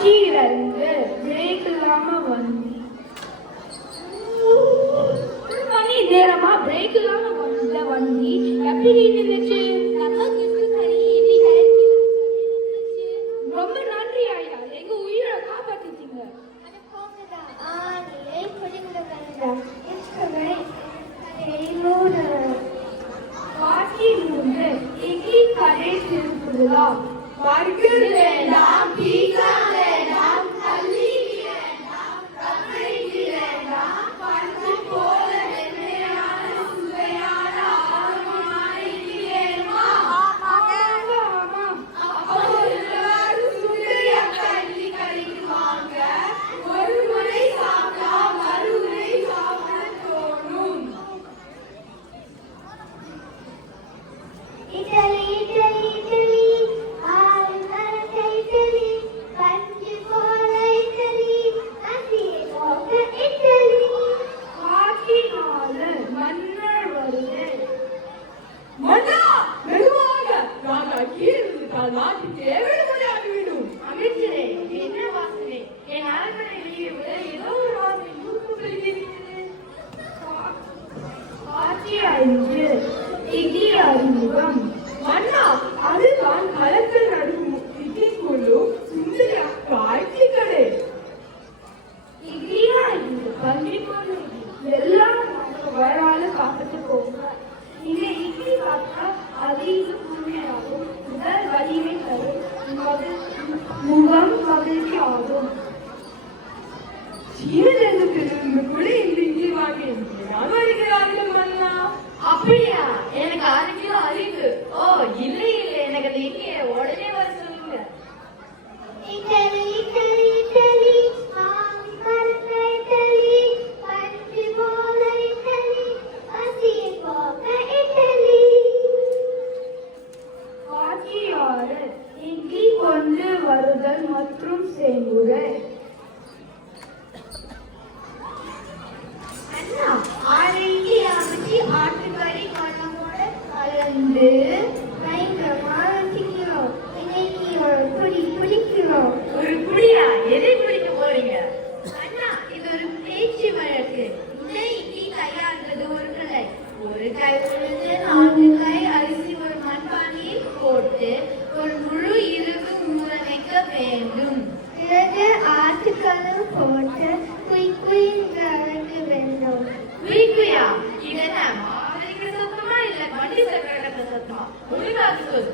காட்சியிலிருந்து break இல்லாம வண்டி ஒரு மணி நேரமா பிரேக் இல்லாம வந்த வண்டி எப்படி இருந்துச்சு? ரொம்ப நன்றி ஐயா, எங்க உயிரை காப்பாத்திட்டீங்க. காட்சியிலிருந்து இட்லி கடை திருப்புதா பர்கர் வேண்டாம், பீஸா வேண்டாம், தள்ளி வேண்டாம், கப்பைக்கு வேண்டாம், பஞ்சு போல வெண்மையான சுவையான ஆரோக்கியமான இட்லி வேணுமா? ஆமாம். அப்போ எல்லாரும் சுவையா இட்லி கடைக்கு வாங்க. ஒரு முறை சாப்பிட்டா மறுமுறை சாப்பிட தோணும். இட்லி இட்லி இட்லி அறிமுகம் மன்னா, அதுதான் கலக்கல் நடுவும் இட்லி கொள்ளு சுந்தர காய்ச்சி கடை. இட்லியா இது கண்டிப்பாக எல்லாம் வராது சாப்பிட்டு போங்க. இந்த இட்லி பார்த்தா அதிக குழுமையாகும், உடல் வலிமை தரும், முகம் மகிழ்ச்சி ஆகும். சீனதேசத்திலிருந்து கூட இந்த இட்லி வாங்கி வருகிறார்கள் மன்னா. அப்படியா? எனக்கு 6 கிலோ அறிவு. ஓ இல்லை இல்லை, எனக்கு அந்த இட்லியை உடனே வர சொல்லுங்க. இட்லி இட்லி இட்லி இட்லி பஞ்சு போல இட்லி பசியை போக்க இட்லி. காட்சியாறு இட்லி கொண்டு வருதல் மற்றும் செய்முறை. அண்ணா 6 இட்லி அமைச்சு ஆட்டுக்கறி குழம்போட கலந்து பயங்கரமா வச்சுக்கிறோம். இன்னைக்கு ஒரு புடி பிடிக்கிறோம். ஒரு புடியா? எதை பிடிக்க போறீங்க? அண்ணா இது ஒரு பேச்சு வழக்கு. இந்த இட்லி கையாள்றது ஒரு கலை. ஒரு கை உளுந்து 4 கை அரிசி ஒரு மண்பானையில் போட்டு ஒரு முழு இரவு ஊற வைக்க வேண்டும். பிறகு ஆட்டுக்களும் போட்டு குய் குயின்னு அரைக்க வேண்டும். வீக்குயா? இது என்ன மாவரிக்கிற சத்தமா இல்ல வண்டி சக்கர சத்தமா? ஒழுங்காக சொல்லு.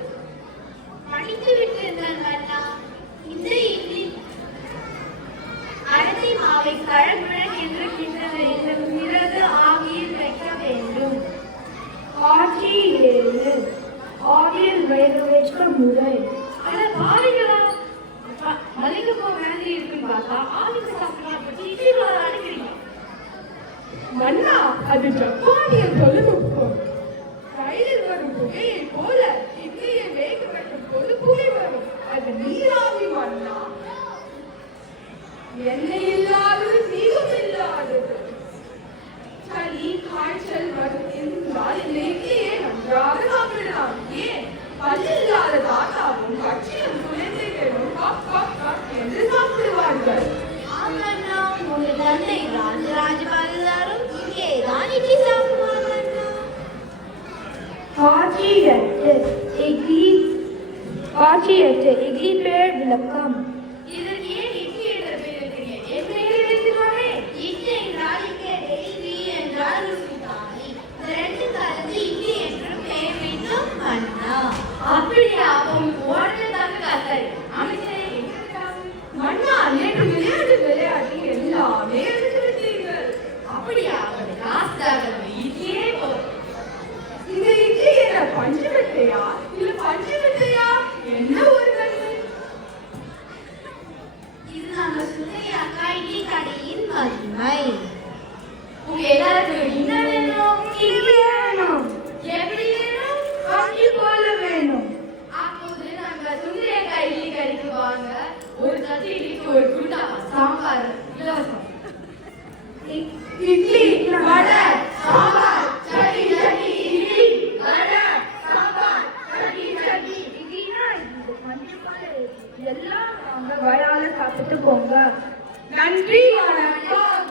படித்து விட்டிருந்தால் அண்ணா இந்த இட்லி அரிசி மாவை கழகுழ என்று கிண்ட வேண்டும். பிறகு ஆவியில் வைக்க வேண்டும். காட்சி 7 ஆவியில் வேக வைக்க முறை. அட பாருங்களா, மல்லிகைப்பூ வேண்டி இருக்குன்னு பார்த்தா ஆவிக்கு சாப்பிடலாம் பற்றி இட்லிகளை அடிக்கிறீங்க. மன்னா, அது ஜப்பானிய தொழில்நுட்பம். ரயிலில் வரும் புகையை போல இட்லியை வேக வைக்கும் போது புகை வரும். அது நீராவி மன்னா. எண்ணெய் இல்லாதது, தீபம் இல்லாதது. சளி காய்ச்சல் வரும் என்றால் இட்லியை நன்றாக சாப்பிடலாம். ஏன்? பல்லில்லாத தாத்தாவும் கட்சியும் குழந்தைகளும் கப் கப் கப் என்று சாப்பிடுவார்கள். ஆமண்ணா உங்க தந்தை ராஜராஜ பாரதாரும் இங்கேதான் இட்லி சாப்பிடுவாங்க. காட்சி 8 இட்லி பேர் விளக்கம். இதற்கு ஏன் இட்லி என்ற பெயர் இருக்கிறீங்க? என் பெயரை வைத்துக்கோமே. இட்லி என்றால் இக்கடை, இட்லி என்றால் ருசிதானி. இந்த ரெண்டு கலந்து இட்லி என்று பெயர் வைத்தோம் மன்னா. அப்படியா? உடனே தக்காத்தை அமைச்சரே மன்னா, நேற்று விளையாட்டு எல்லாமே எடுத்து விட்டீர்கள். அப்படியா? காசாக இட்லியே போதும். இந்த இட்லி என்ன பஞ்சு விட்டையா இல்ல பஞ்சு விட்டையா? என்ன ஒரு நன்மை? இது நம்ம சுந்தையாக்கா இட்லி கடையின் மகிமை. உங்க எல்லாருக்கும் என்ன வேணும்? இட்லி வேணும். எப்படி வேணும்? பஞ்சு போல வேணும். அப்போது நம்ம சுந்தையாக்கா இட்லி கடைக்கு வாங்க. ஒரு தட்டு இட்லிக்கு ஒரு குண்டா சாம்பார் இலவசம். இட்லி, வடை, சாம்பார், சட்னி சட்னி, இட்லி, வடை, சாம்பார், சட்னி சட்னி. இட்லினா இது பஞ்சு போல எல்லாம் வாங்க வயால சாப்பிட்டு போங்க. நன்றி, வணக்கம்.